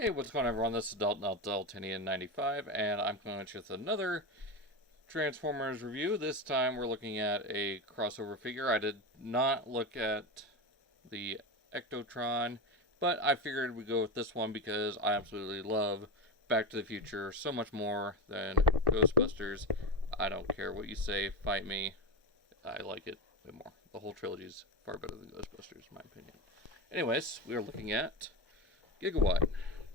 Hey, what's going on, everyone? This is Dalton95, and I'm coming at you with another Transformers review. This time we're looking at a crossover figure. I did not look at the Ectotron, but I figured we'd go with this one because I absolutely love Back to the Future so much more than Ghostbusters. I don't care what you say, fight me. I like it way more. The whole trilogy is far better than Ghostbusters, in my opinion. Anyways, we are looking at Gigawatt.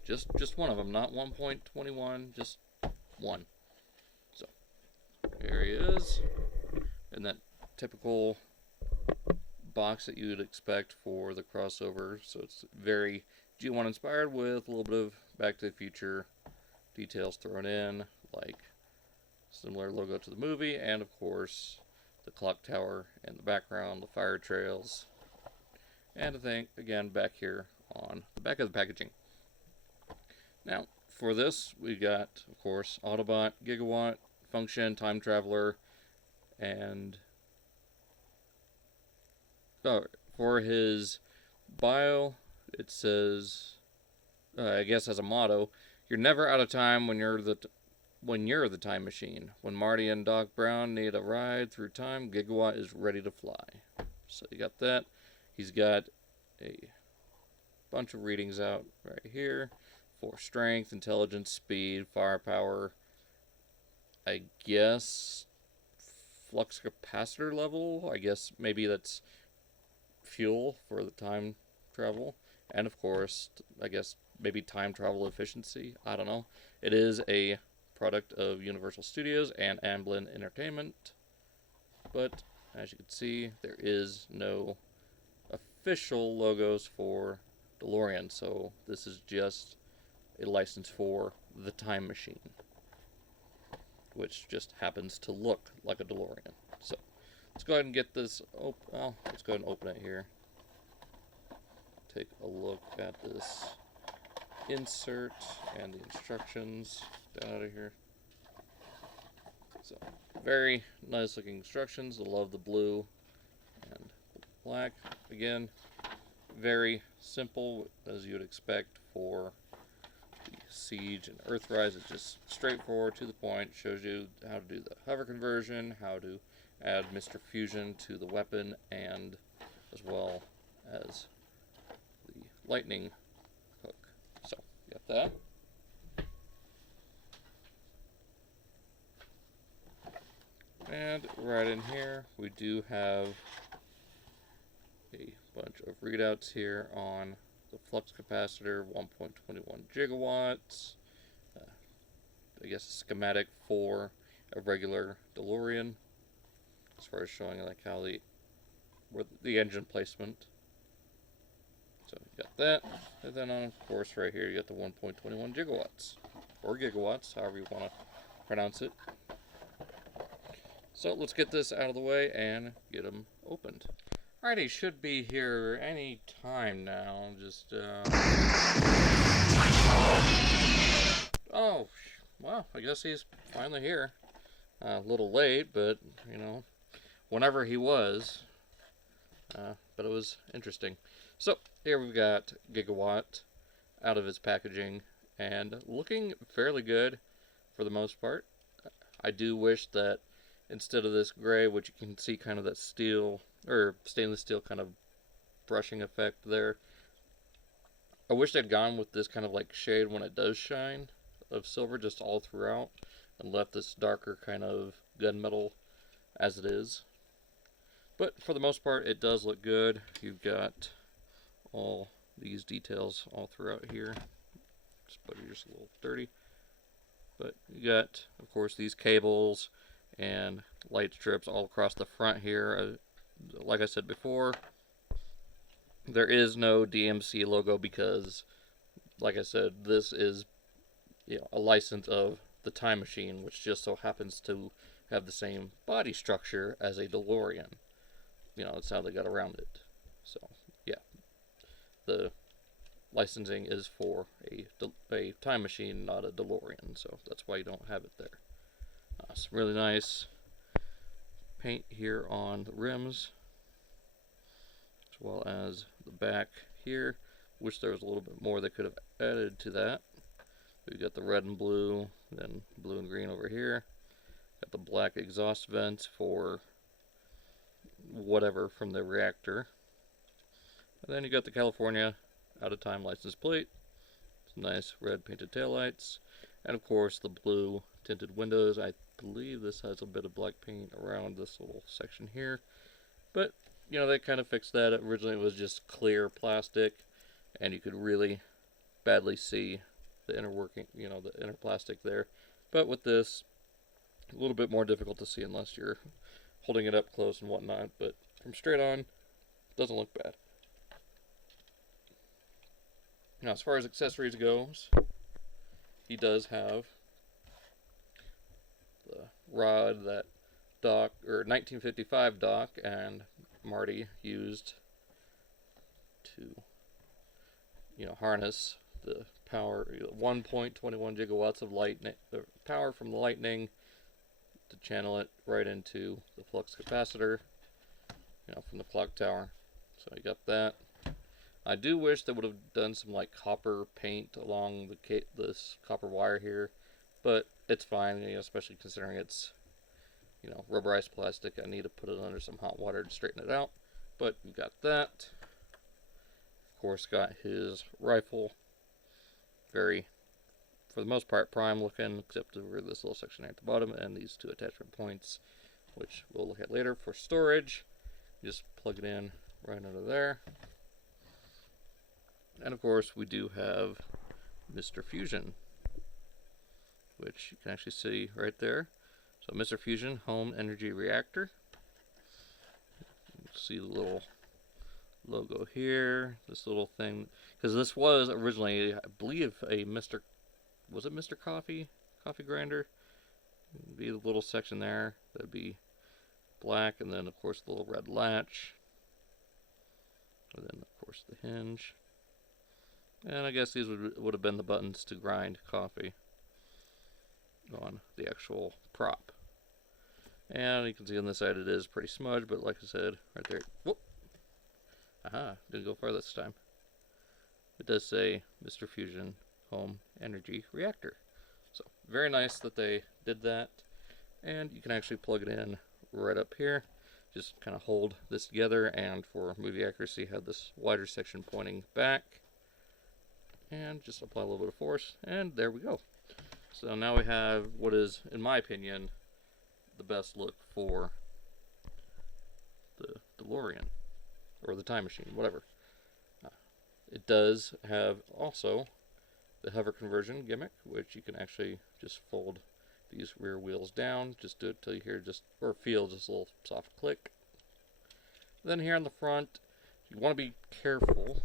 Just one of them, not 1.21, just one. So, here he is, in that typical box that you would expect for the crossover. So it's very G1 inspired with a little bit of Back to the Future details thrown in, like similar logo to the movie, and of course the clock tower in the background, the fire trails, and I think again back here on the back of the packaging. Now, for this, we got, of course, Autobot, Gigawatt, Function, Time Traveler, and for his bio, it says, I guess as a motto, "You're never out of time when you're the time machine. When Marty and Doc Brown need a ride through time, Gigawatt is ready to fly." So you got that. He's got a bunch of readings out right here. For strength, intelligence, speed, firepower, I guess flux capacitor level, I guess maybe that's fuel for the time travel, and of course, I guess maybe time travel efficiency, I don't know. It is a product of Universal Studios and Amblin Entertainment, but as you can see, there is no official logos for DeLorean, so this is just a license for the time machine, which just happens to look like a DeLorean. So let's go ahead and get this let's go ahead and open it here. Take a look at this insert and the instructions down out of here. So very nice looking instructions. I love the blue and black. Again, very simple as you would expect for Siege and Earthrise. It's just straightforward, to the point, shows you how to do the hover conversion, how to add Mr. Fusion to the weapon, and as well as the lightning hook. So, got that. And right in here, we do have a bunch of readouts here on the flux capacitor, 1.21 gigawatts. I guess a schematic for a regular DeLorean, as far as showing like how the engine placement. So you got that, and then of course right here you got the 1.21 gigawatts, or gigawatts, however you want to pronounce it. So let's get this out of the way and get them opened. Alright, he should be here any time now. Just, oh, well, I guess he's finally here. A little late, but, you know, whenever he was. But it was interesting. So, here we've got Gigawatt out of his packaging, and looking fairly good for the most part. I do wish that instead of this gray, which you can see kind of that steel or stainless steel kind of brushing effect there, I wish they'd gone with this kind of like shade when it does shine of silver just all throughout, and left this darker kind of gunmetal as it is. But for the most part, it does look good. You've got all these details all throughout here. Just a little dirty. But you got, of course, these cables and light strips all across the front here. Like I said before, there is no DMC logo because, like I said, this is, you know, a license of the Time Machine, which just so happens to have the same body structure as a DeLorean. You know, that's how they got around it. So, yeah, the licensing is for a Time Machine, not a DeLorean, so that's why you don't have it there. Some really nice paint here on the rims, as well as the back here. Wish there was a little bit more they could have added to that. We've got the red and blue, then blue and green over here. Got the black exhaust vents for whatever from the reactor. And then you got the California out-of-time license plate. Some nice red painted taillights. And of course the blue tinted windows. I believe this has a bit of black paint around this little section here. But, you know, they kind of fixed that. Originally it was just clear plastic, and you could really badly see the inner working, you know, the inner plastic there. But with this, a little bit more difficult to see unless you're holding it up close and whatnot. But from straight on, doesn't look bad. Now, as far as accessories goes, he does have the rod that Doc, or 1955 Doc and Marty used to, you know, harness the power, 1.21 gigawatts of lightning, power from the lightning to channel it right into the flux capacitor, you know, from the clock tower. So I got that. I do wish they would have done some like copper paint along this copper wire here, but it's fine, you know, especially considering it's, you know, rubberized plastic. I need to put it under some hot water to straighten it out, but we got that. Of course, got his rifle, very, for the most part, prime looking, except for this little section here at the bottom and these two attachment points, which we'll look at later. For storage, just plug it in right under there. And of course, we do have Mr. Fusion, which you can actually see right there. So Mr. Fusion Home Energy Reactor. See the little logo here, this little thing, because this was originally, I believe, a Mr. Was it Mr. Coffee grinder? It'd be the little section there that'd be black, and then of course the little red latch, and then of course the hinge. And I guess these would have been the buttons to grind coffee on the actual prop. And you can see on this side it is pretty smudged, but like I said, right there, whoop! Aha, didn't go far this time. It does say Mr. Fusion Home Energy Reactor. So, very nice that they did that. And you can actually plug it in right up here. Just kind of hold this together, and for movie accuracy, have this wider section pointing back. And just apply a little bit of force, and there we go. So now we have what is, in my opinion, the best look for the DeLorean, or the time machine, whatever. It does have also the hover conversion gimmick, which you can actually just fold these rear wheels down, just do it till you hear just, or feel just a little soft click. Then here on the front, you want to be careful.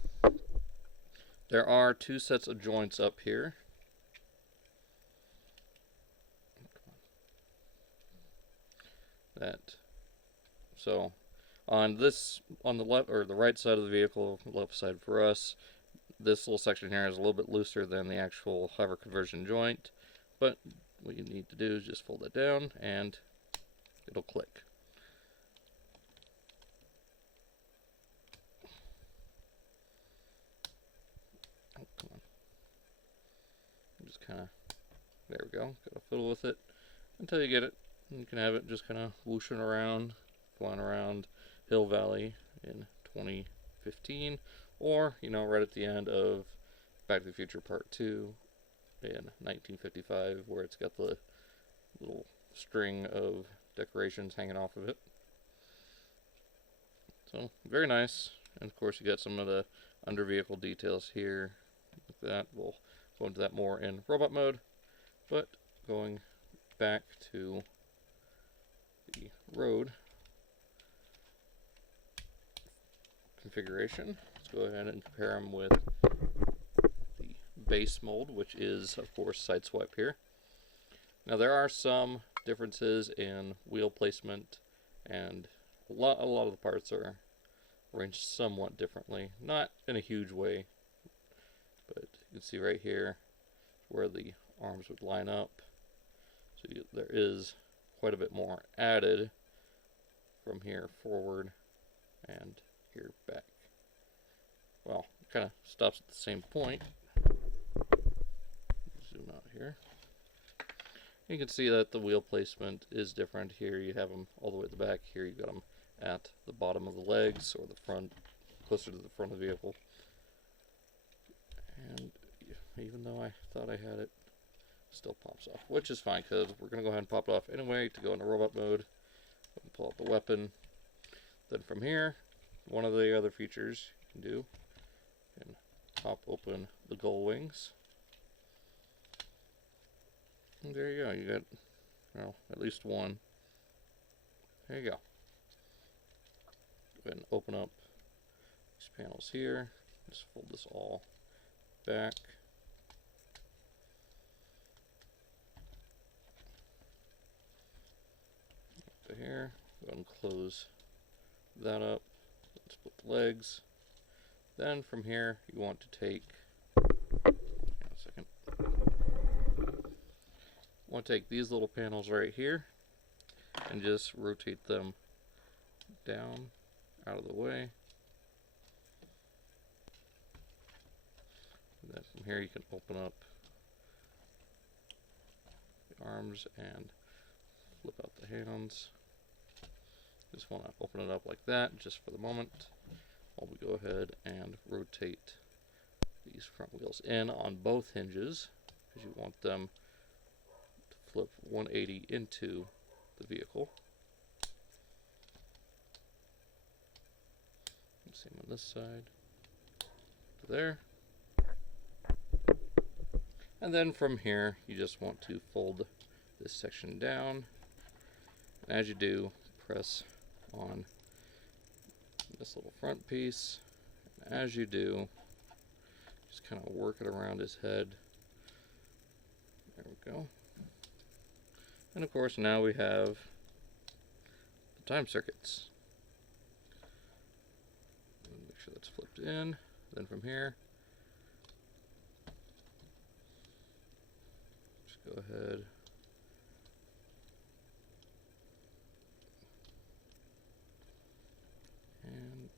There are two sets of joints up here. So on this, on the left or the right side of the vehicle, left side for us, this little section here is a little bit looser than the actual hover conversion joint, but what you need to do is just fold it down and it'll click. Oh, come on. Just kind of, there we go, gotta fiddle with it until you get it. You can have it just kind of whooshing around, flying around Hill Valley in 2015, or, you know, right at the end of Back to the Future Part 2 in 1955, where it's got the little string of decorations hanging off of it. So, very nice. And of course, you got some of the under vehicle details here. Like that. We'll go into that more in robot mode. But going back to the road configuration, let's go ahead and compare them with the base mold, which is, of course, Sideswipe here. Now, there are some differences in wheel placement, and a lot of the parts are arranged somewhat differently. Not in a huge way, but you can see right here where the arms would line up. So there is quite a bit more added from here forward and here back. Well, it kind of stops at the same point. there. You can see that the wheel placement is different. Here you have them all the way at the back. Here you got them at the bottom of the legs, or the front, closer to the front of the vehicle. And even though I thought I had it, still pops off, which is fine because we're going to go ahead and pop it off anyway to go into robot mode. Pull out the weapon. Then from here, one of the other features you can do, and pop open the gull wings. And there you go. You got, well, at least one. There you go. Go ahead and open up these panels here. Just fold this all back. Up to here. Go ahead and close that up. Split the legs. Then from here, you want to take. Hang on a second. I want to take these little panels right here and just rotate them down out of the way. And then from here you can open up the arms and flip out the hands. Just want to open it up like that just for the moment while we go ahead and rotate these front wheels in on both hinges, because you want them flip 180 into the vehicle. Same on this side to there. And then from here you just want to fold this section down, and as you do, press on this little front piece, and as you do, just kind of work it around his head. There we go. And of course now we have the time circuits. Make sure that's flipped in. Then from here, just go ahead and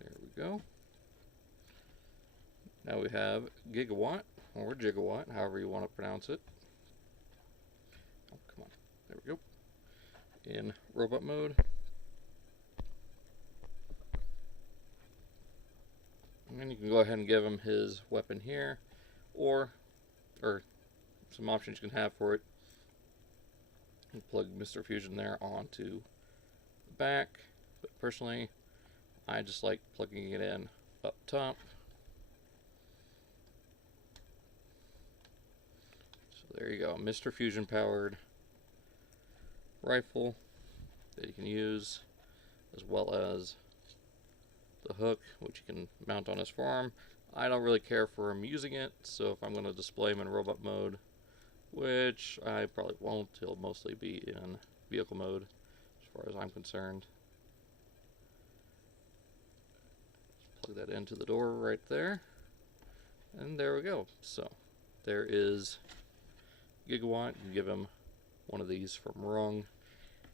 there we go. Now we have Gigawatt, or Gigawatt, however you want to pronounce it. Oh, come on. There we go. In robot mode. And then you can go ahead and give him his weapon here, or some options you can have for it. And plug Mr. Fusion there onto the back. But personally, I just like plugging it in up top. There you go, Mr. Fusion powered rifle that you can use, as well as the hook, which you can mount on his forearm. I don't really care for him using it, so if I'm going to display him in robot mode, which I probably won't, he'll mostly be in vehicle mode as far as I'm concerned. Just plug that into the door right there, and there we go. So there is Gigawatt. You can give him one of these from Rung.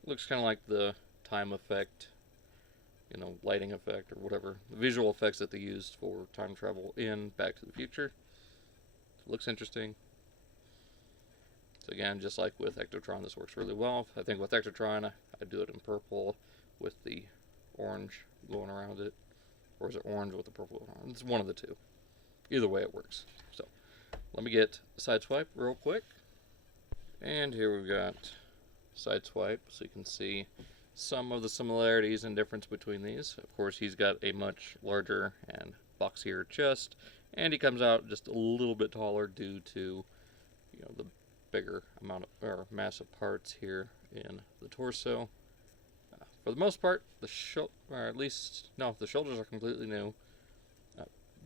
Looks kind of like the time effect, you know, lighting effect or whatever, the visual effects that they used for time travel in Back to the Future. So looks interesting. So again, just like with Ectotron, this works really well. I think with Ectotron, I do it in purple with the orange going around it, or is it orange with the purple going around? It's one of the two. Either way, it works. So let me get Sideswipe real quick. And here we've got Sideswipe, so you can see some of the similarities and difference between these. Of course, he's got a much larger and boxier chest, and he comes out just a little bit taller due to, you know, the bigger amount of, or massive parts here in the torso. For the most part, the the shoulders are completely new,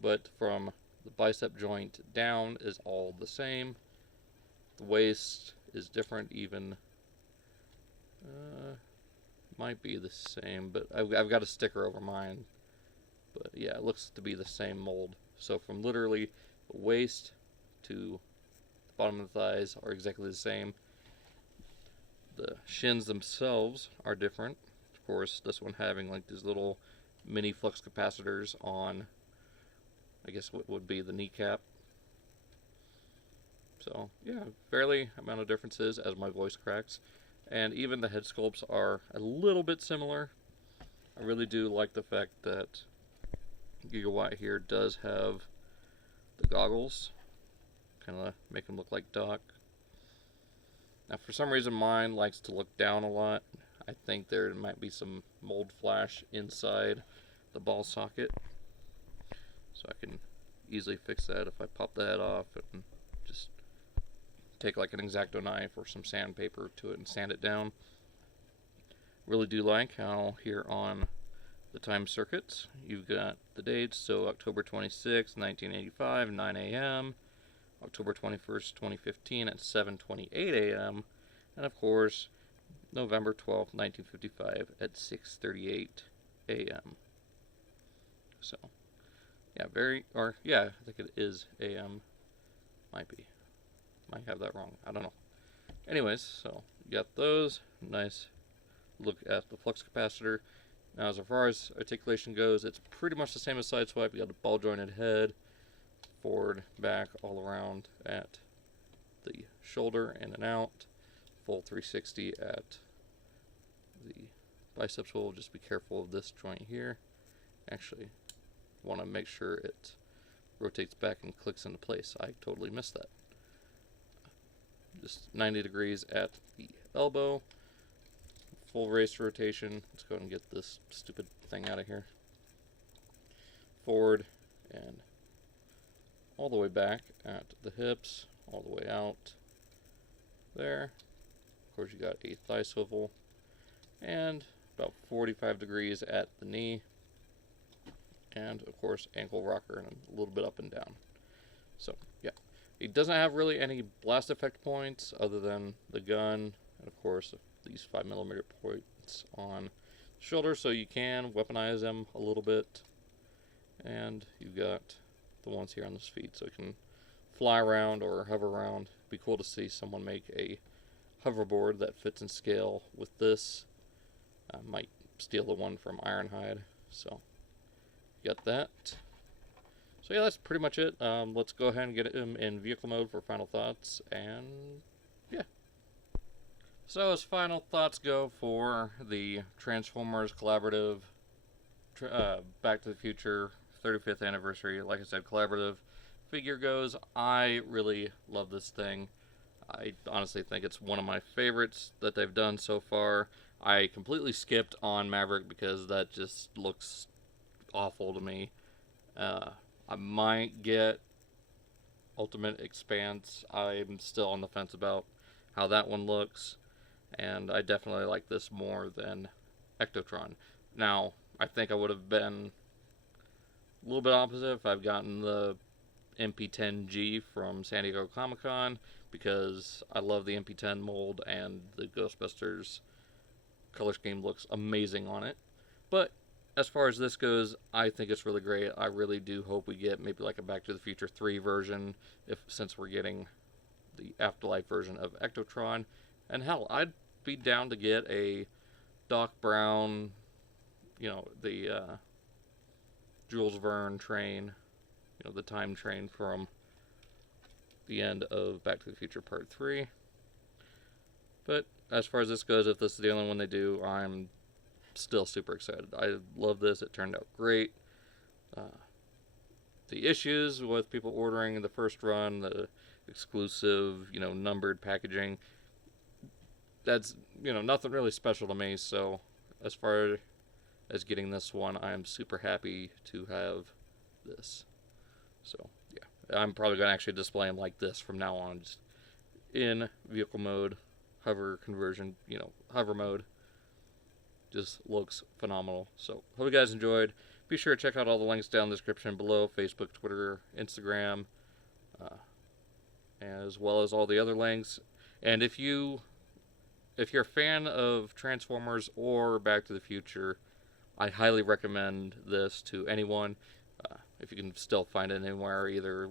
but from the bicep joint down is all the same. The waist is different, even might be the same, but I've got a sticker over mine. But yeah, it looks to be the same mold. So from literally the waist to the bottom of the thighs are exactly the same. The shins themselves are different. Of course, this one having like these little mini flux capacitors on, I guess what would be the kneecap. So yeah, fairly amount of differences as my voice cracks. And even the head sculpts are a little bit similar. I really do like the fact that Gigawatt here does have the goggles. Kind of make him look like Doc. Now for some reason mine likes to look down a lot. I think there might be some mold flash inside the ball socket. So I can easily fix that if I pop the head off and just take like an X-Acto knife or some sandpaper to it and sand it down. Really do like how here on the time circuits you've got the dates, so October 26, 1985, 9 a.m., October 21st, 2015 at 7:28 a.m., and of course November 12th, 1955 at 6:38 a.m. So yeah, I think it is a.m. Might have that wrong, I don't know. Anyways, so you got those. Nice look at the flux capacitor. Now as far as articulation goes, it's pretty much the same as Sideswipe. You got a ball jointed head, forward, back, all around at the shoulder, in and out, full 360 at the bicep swivel. Just be careful of this joint here. Actually, want to make sure it rotates back and clicks into place. I totally missed that. Just 90 degrees at the elbow, full race rotation. Let's go ahead and get this stupid thing out of here. Forward and all the way back at the hips, all the way out there. Of course, you got a thigh swivel, and about 45 degrees at the knee, and of course ankle rocker and a little bit up and down. So yeah, it doesn't have really any blast effect points other than the gun, and of course these 5mm points on the shoulder, so you can weaponize them a little bit. And you've got the ones here on his feet, so it can fly around or hover around. It'd be cool to see someone make a hoverboard that fits in scale with this. I might steal the one from Ironhide. So you got that. So yeah, that's pretty much it. Let's go ahead and get him in vehicle mode for final thoughts, and yeah. So as final thoughts go for the Transformers Collaborative Back to the Future 35th anniversary, like I said, collaborative figure goes, I really love this thing. I honestly think it's one of my favorites that they've done so far. I completely skipped on Maverick because that just looks awful to me. I might get Ultimate Expanse. I'm still on the fence about how that one looks, and I definitely like this more than Ectotron. Now, I think I would have been a little bit opposite if I've gotten the MP10G from San Diego Comic-Con, because I love the MP10 mold and the Ghostbusters color scheme looks amazing on it. But as far as this goes, I think it's really great. I really do hope we get maybe like a Back to the Future 3 version, since we're getting the Afterlife version of Ectotron. And hell, I'd be down to get a Doc Brown, the Jules Verne train, the time train from the end of Back to the Future Part 3. But as far as this goes, if this is the only one they do, I'm still super excited. I love this. It turned out great. The issues with people ordering the first run, the exclusive, numbered packaging, that's, nothing really special to me. So as far as getting this one, I'm super happy to have this. So yeah, I'm probably going to actually display them like this from now on, just in vehicle mode, hover conversion, hover mode. Just looks phenomenal. So hope you guys enjoyed. Be sure to check out all the links down in the description below: Facebook, Twitter, Instagram, as well as all the other links. And if you're a fan of Transformers or Back to the Future, I highly recommend this to anyone. If you can still find it anywhere, either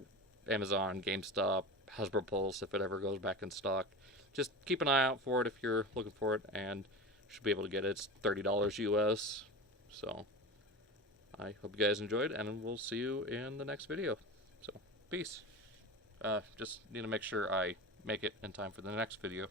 Amazon, GameStop, Hasbro Pulse, if it ever goes back in stock. Just keep an eye out for it if you're looking for it, and should be able to get it. It's $30 US. So I hope you guys enjoyed, and we'll see you in the next video. So peace. Just need to make sure I make it in time for the next video.